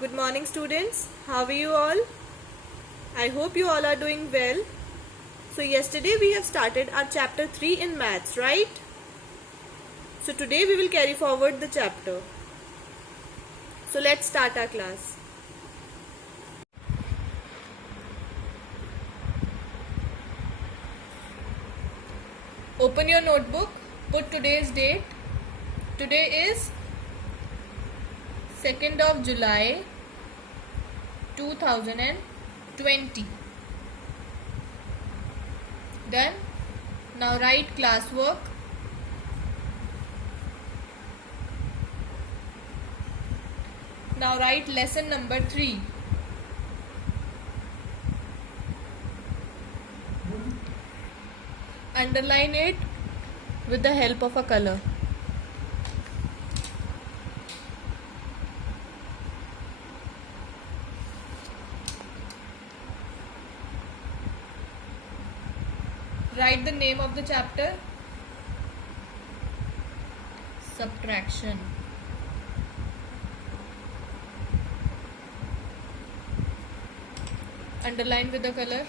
Good morning, students. How are you all? I hope you all are doing well. So yesterday we have started our chapter 3 in maths, right? So today we will carry forward the chapter. So let's start our class. Open your notebook. Put today's date. Today is 2nd of July 2020. Done. Now write classwork. Now write lesson number 3. Underline it with the help of a color. Write the name of the chapter. Subtraction. Underline with the color.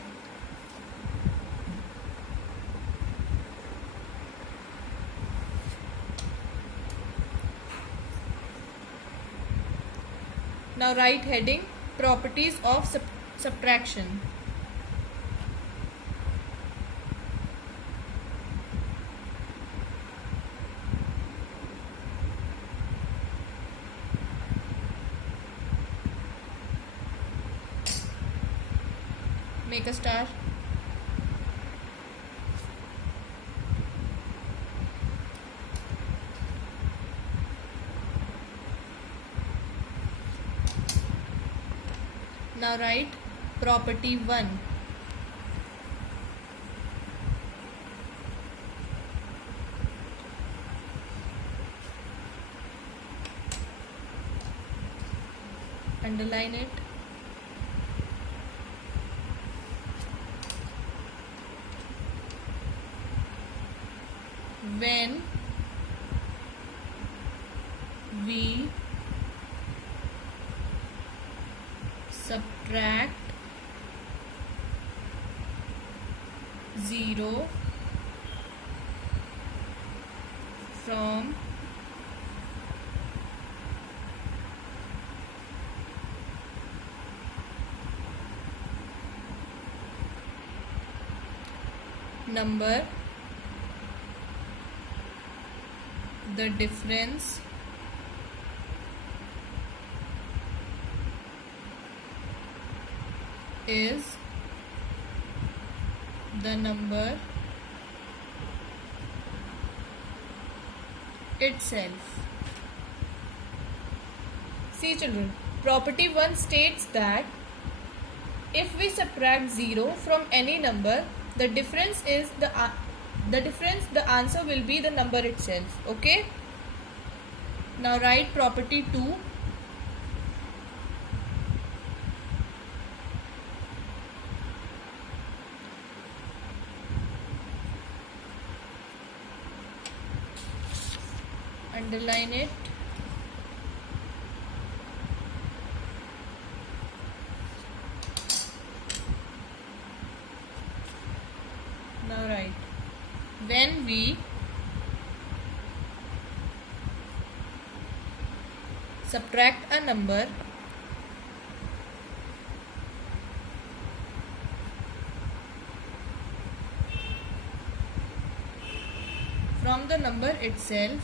Now write heading, properties of subtraction. Make a star. Now write property 1. Underline it. When we subtract 0 from number, the difference is the number itself. See children, property 1 states that if we subtract 0 from any number, the difference, the answer will be the number itself. Okay? Now write property 2. Underline it. Now write, when we subtract a number from the number itself,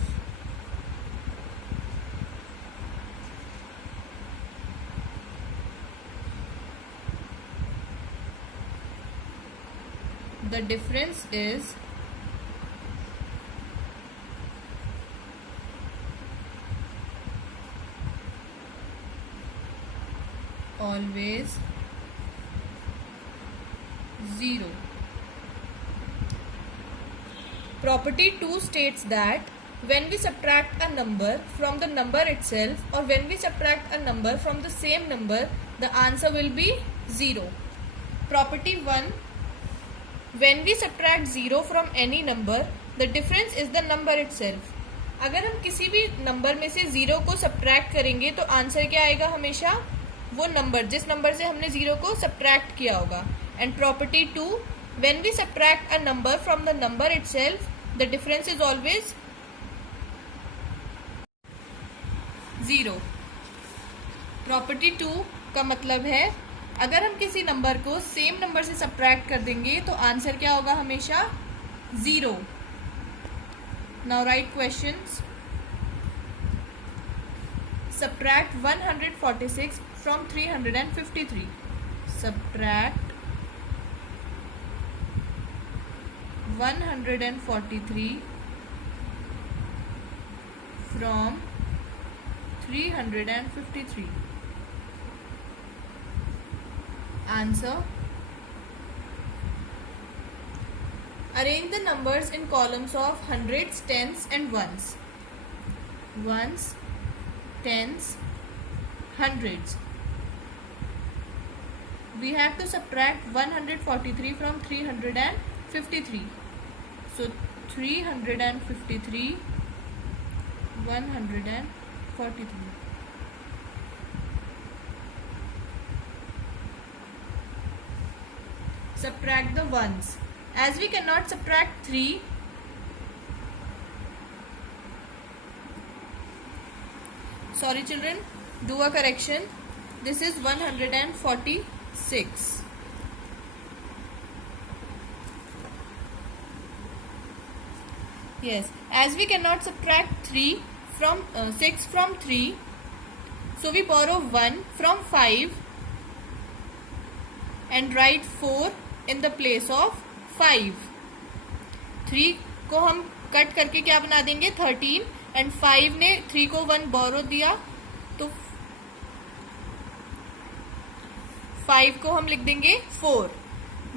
the difference is always 0. Property 2 states that when we subtract a number from the number itself or when we subtract a number from the same number, the answer will be 0. Property 1, when we subtract 0 from any number, the difference is the number itself. अगर हम किसी भी number में से 0 को subtract करेंगे तो answer क्या आएगा? हमेशा वो नंबर जिस नंबर से हमने 0 को सब्ट्रैक्ट किया होगा. And property 2, when we subtract a number from the number itself, the difference is always 0. Property 2 का मतलब है अगर हम किसी नंबर को सेम नंबर से सब्ट्रैक्ट कर देंगे तो आंसर क्या होगा? हमेशा 0. Now right questions. Subtract 146 from 353. Subtract 143 from 353. Answer. Arrange the numbers in columns of hundreds, tens and ones. Ones, tens, hundreds. We have to subtract 143 from 353. So 353, 143. Subtract the ones. As we cannot subtract 3, sorry children, do a correction. This is 146. Yes, as we cannot subtract 6 from 3, so we borrow 1 from 5 and write 4 in the place of 5. 3 को हम cut करके क्या बना देंगे? 13. And 5 ने 3 को 1 बोरो दिया तो 5 को हम लिख देंगे 4.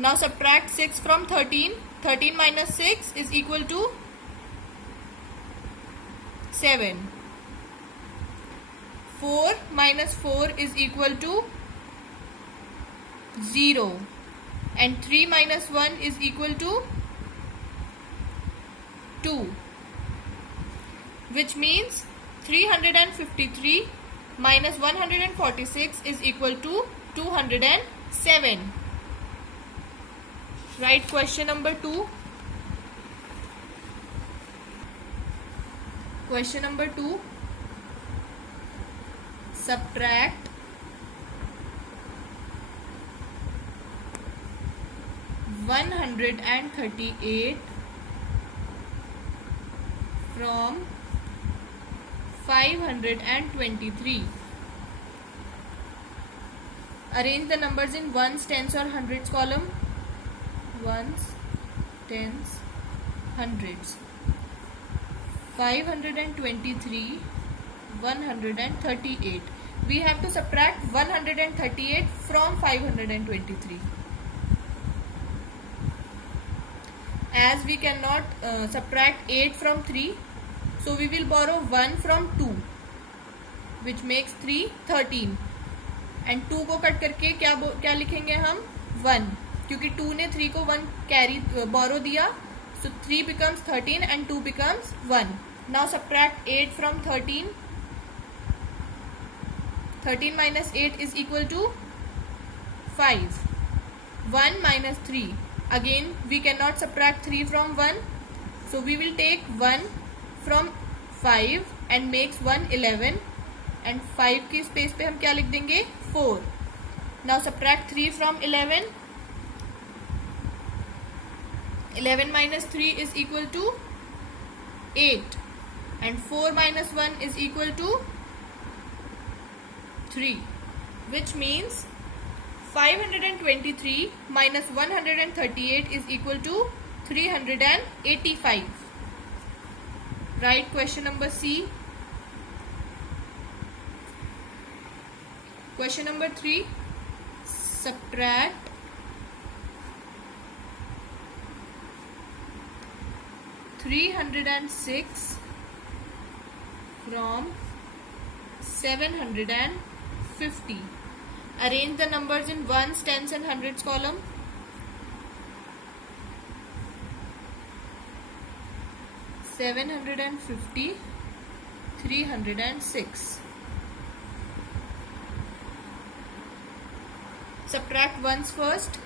Now subtract 6 from 13. 13 minus 6 is equal to 7. 4 minus 4 is equal to 0. And 3 minus 1 is equal to 2. Which means 353 minus 146 is equal to 207. Write question number 2. Question number 2. Subtract 138 from 523. Arrange the numbers in ones, tens or hundreds column. Ones, tens, hundreds. 523, 138. We have to subtract 138 from 523. As we cannot subtract 8 from 3, so we will borrow 1 from 2, which makes 3, 13. And 2 को cut करके क्या लिखेंगे हम? 1, क्योंकि 2 ने 3 को 1 carry बोरो दिया, so 3 becomes 13 and 2 becomes 1. Now subtract 8 from 13. 13 minus 8 is equal to 5. 1 minus 3. Again we cannot subtract 3 from 1, so we will take 1 from 5 and makes 1 11. And 5 की स्पेस पे हम क्या लिख देंगे? 4. Now subtract 3 from 11. 11 minus 3 is equal to 8. And 4 minus 1 is equal to 3. Which means 523 minus 138 is equal to 385. Write question number C. Question number 3. Subtract 306 from 750. Arrange the numbers in ones, tens and hundreds column. 750, 306. Subtract ones first.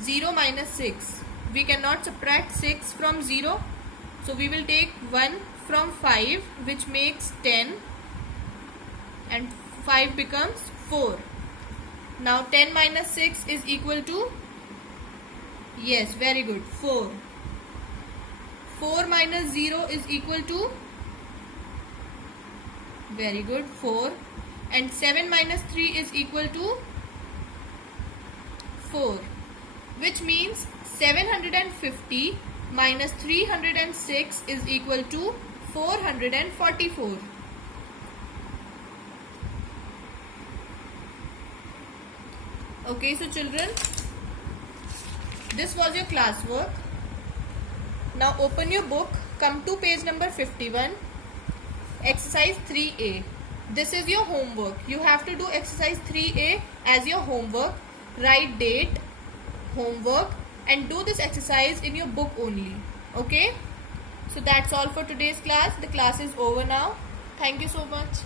0 minus 6. We cannot subtract 6 from 0. So we will take 1 from 5, which makes 10. And 5 becomes 4. Now 10 minus 6 is equal to, yes, very good, 4. 4 minus 0 is equal to, very good, 4. And 7 minus 3 is equal to 4. Which means 750 minus 306 is equal to 444. Okay, so children, this was your classwork. Now open your book, come to page number 51, exercise 3A. This is your homework. You have to do exercise 3A as your homework. Write date, homework, and do this exercise in your book only. Okay? So that's all for today's class. The class is over now. Thank you so much.